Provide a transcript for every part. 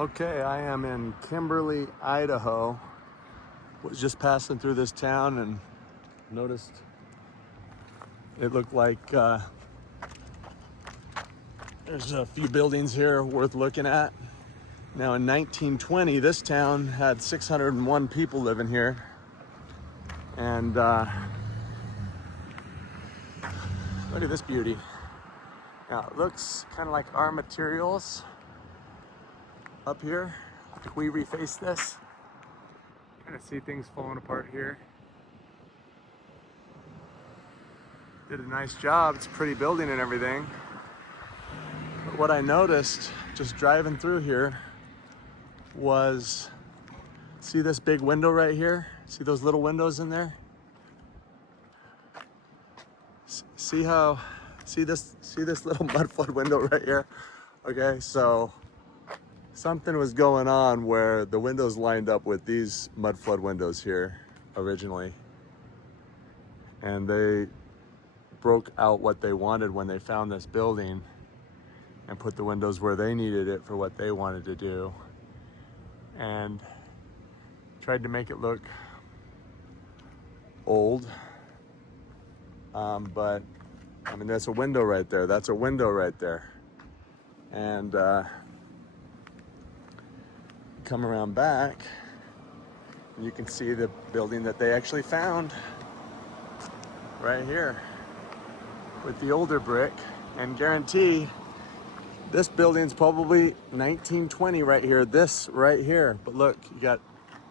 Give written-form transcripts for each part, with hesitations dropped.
Okay, I am in Kimberly, Idaho. Was just passing through this town and noticed it looked like there's a few buildings here worth looking at. Now in 1920, this town had 601 people living here. And look at this beauty. Now it looks kind of like our materials up here. If we reface this, kind of see things falling apart here. Did a nice job. It's a pretty building and everything. But what I noticed just driving through here was, see this big window right here? See those little windows in there? See this little mud flood window right here? Okay, so something was going on where the windows lined up with these mud flood windows here originally. And they broke out what they wanted when they found this building and put the windows where they needed it for what they wanted to do. And tried to make it look old. But I mean, that's a window right there. That's a window right there. And come around back and you can see the building that they actually found right here with the older brick, and guarantee this building's probably 1920 right here, this right here. But look, you got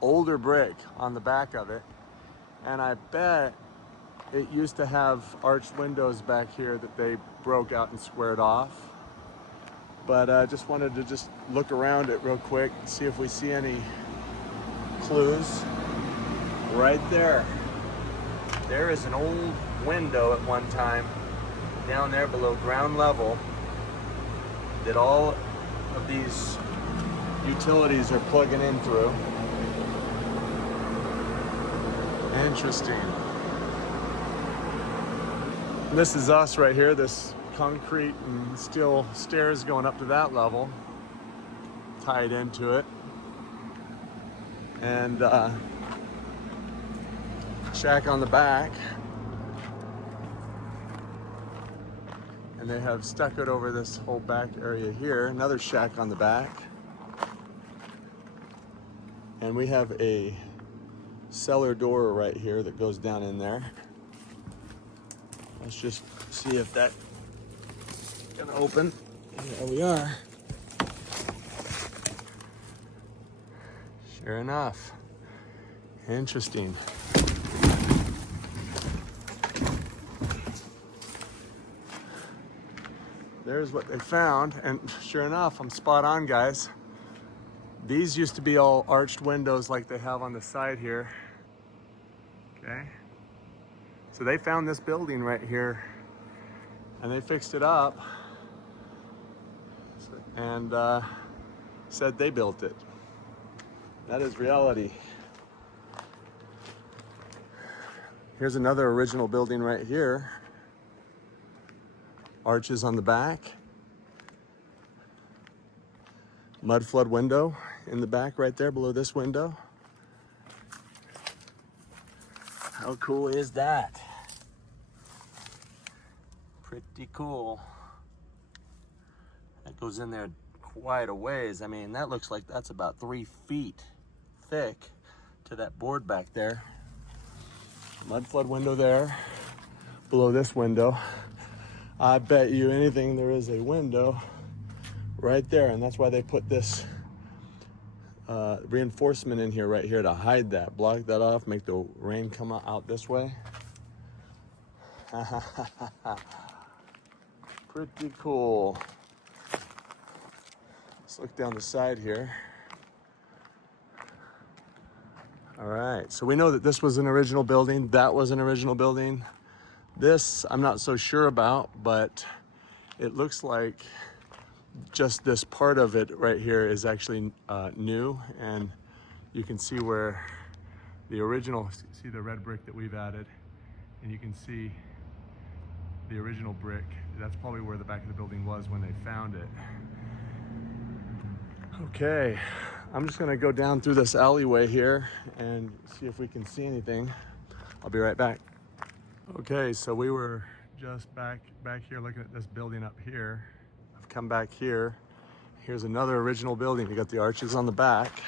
older brick on the back of it, and I bet it used to have arched windows back here that they broke out and squared off. But I just wanted to just look around it real quick and see if we see any clues. Right there. There is an old window at one time down there below ground level that all of these utilities are plugging in through. Interesting. And this is us right here, this concrete and steel stairs going up to that level, tied into it. And shack on the back. And they have stuccoed over this whole back area here. Another shack on the back. And we have a cellar door right here that goes down in there. Let's just see if that's gonna open. There we are. Sure enough. Interesting. There's what they found, and sure enough, I'm spot on, guys. These used to be all arched windows like they have on the side here. Okay. So they found this building right here, and they fixed it up, and said they built it. That is reality. Here's another original building right here. Arches on the back. Mud flood window in the back right there below this window. How cool is that? Pretty cool. That goes in there quite a ways. I mean, that looks like that's about 3 feet thick to that board back there. Mud flood window there, below this window. I bet you anything there is a window right there, and that's why they put this reinforcement in here right here to hide that, block that off, make the rain come out this way. Pretty cool. Let's look down the side here. All right, so we know that this was an original building, that was an original building. This I'm not so sure about, but it looks like just this part of it right here is actually new, and you can see where the original, see the red brick that we've added, and you can see the original brick. That's probably where the back of the building was when they found it. Okay, I'm just gonna go down through this alleyway here and see if we can see anything. I'll be right back. Okay, so we were just back here looking at this building up here. I've come back here. Here's another original building. You got the arches on the back.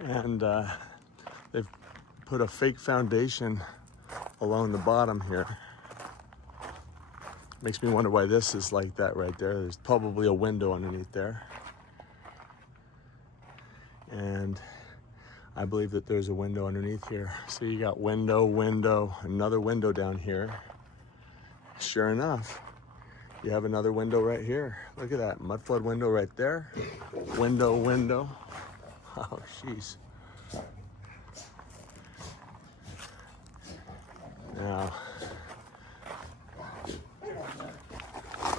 And they've put a fake foundation along the bottom here. Makes me wonder why this is like that right there. There's probably a window underneath there. And I believe that there's a window underneath here. So you got window, another window down here. Sure enough, you have another window right here. Look at that, mud flood window right there. Window. Oh, jeez. Now,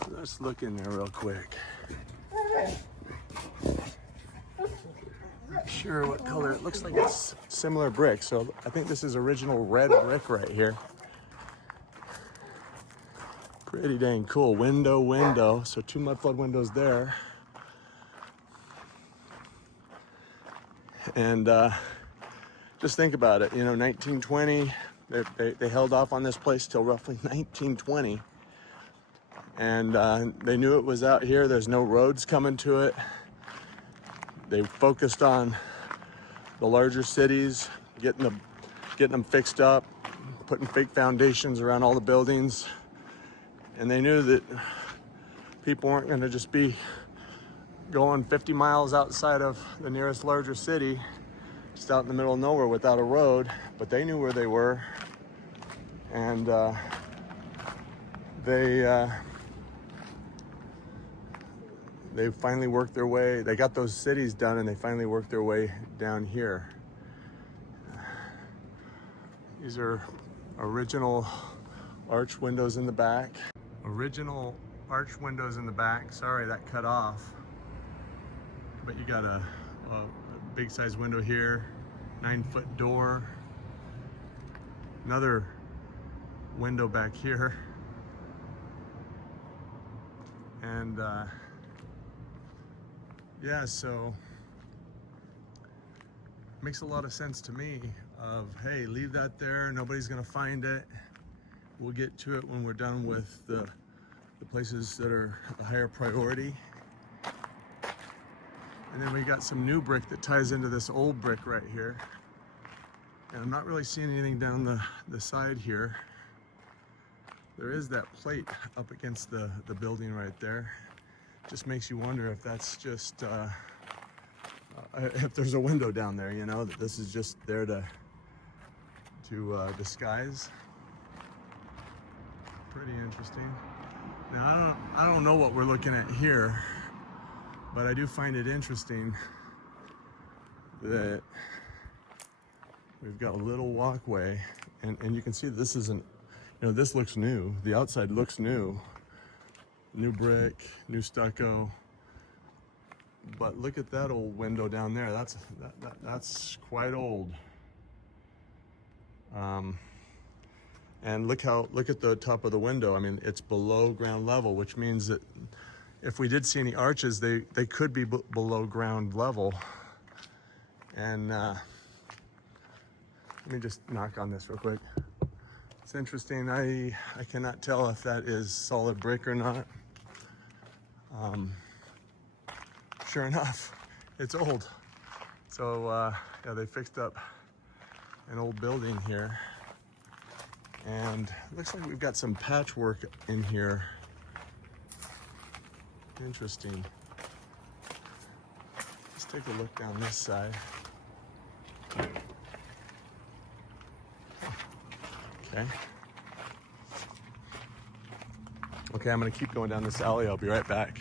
let's look in there real quick. Not sure what color. It looks like it's similar brick. So I think this is original red brick right here. Pretty dang cool. Window. So 2 mud flood windows there. And just think about it. You know, 1920, they held off on this place till roughly 1920. And they knew it was out here. There's no roads coming to it. They focused on the larger cities, getting them fixed up, putting fake foundations around all the buildings. And they knew that people weren't going to just be going 50 miles outside of the nearest larger city, just out in the middle of nowhere without a road. But they knew where they were. And they finally worked their way. They got those cities done, and they finally worked their way down here. These are original arch windows in the back. Original arch windows in the back. Sorry, that cut off. But you got a big size window here, 9-foot door. Another window back here. And yeah, so makes a lot of sense to me of, hey, leave that there, nobody's gonna find it. We'll get to it when we're done with the places that are a higher priority. And then we got some new brick that ties into this old brick right here. And I'm not really seeing anything down the side here. There is that plate up against the building right there. Just makes you wonder if that's just, if there's a window down there, you know, that this is just there to disguise. Pretty interesting. Now, I don't know what we're looking at here, but I do find it interesting that we've got a little walkway, and you can see this isn't, you know, this looks new. The outside looks new. New brick, new stucco. But look at that old window down there. That's quite old. And look at the top of the window. I mean, it's below ground level, which means that if we did see any arches, they could be below ground level. And let me just knock on this real quick. It's interesting. I cannot tell if that is solid brick or not. Sure enough, it's old. So yeah, they fixed up an old building here. And it looks like we've got some patchwork in here. Interesting. Let's take a look down this side. Okay. Okay, I'm gonna keep going down this alley. I'll be right back.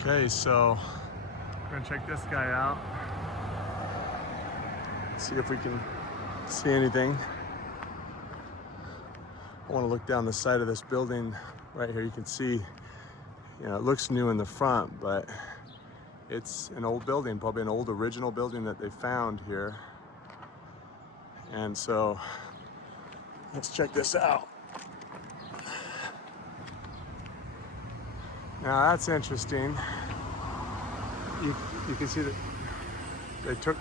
Okay, so we're gonna check this guy out. See if we can see anything. I wanna look down the side of this building right here. You can see, you know, it looks new in the front, but it's an old building, probably an old original building that they found here. And so let's check this out. Now that's interesting. You can see that they took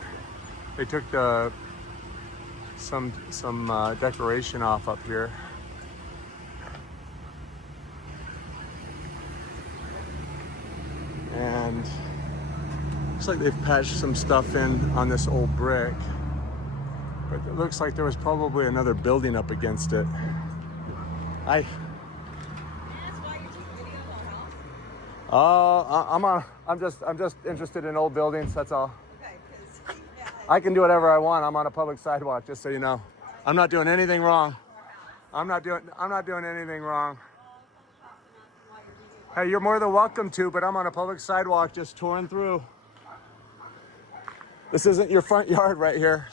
some decoration off up here. And looks like they've patched some stuff in on this old brick. But it looks like there was probably another building up against it. I'm just interested in old buildings, that's all. Okay, yeah. I can do whatever I want. I'm on a public sidewalk, just so you know. I'm not doing anything wrong. I'm not doing anything wrong. Hey, you're more than welcome to, but I'm on a public sidewalk just touring through. This isn't your front yard right here.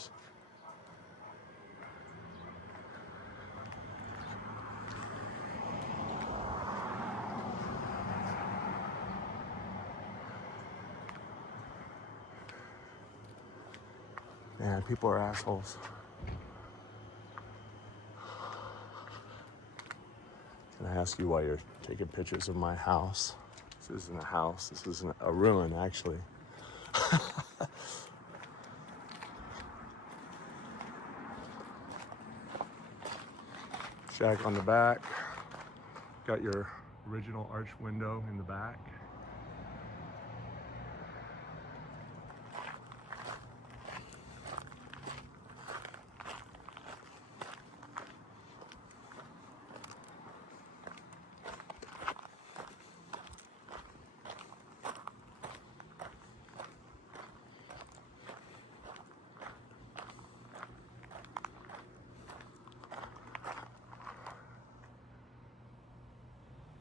Man, people are assholes. Can I ask you why you're taking pictures of my house? This isn't a house. This isn't a ruin, actually. Shack on the back. Got your original arch window in the back.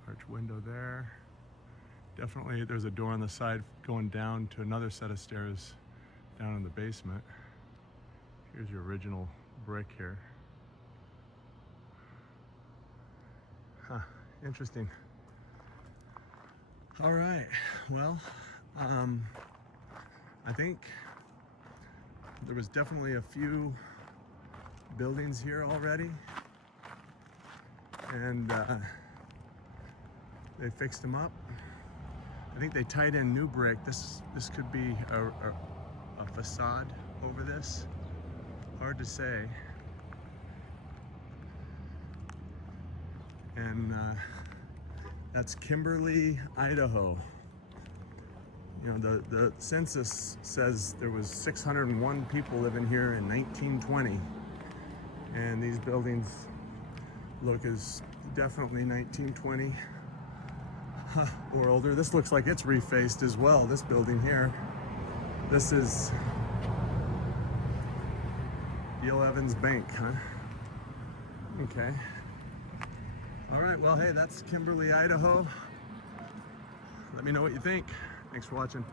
Arch window there. Definitely there's a door on the side going down to another set of stairs down in the basement. Here's your original brick here. Huh, interesting. All right, well, I think there was definitely a few buildings here already, and they fixed them up. I think they tied in new brick. This could be a facade over this. Hard to say. And that's Kimberly, Idaho. You know, the census says there was 601 people living here in 1920. And these buildings look as definitely 1920 or older. This looks like it's refaced as well, this building here. This is Neil Evans Bank, huh? Okay. All right, well, hey, that's Kimberly, Idaho. Let me know what you think. Thanks for watching.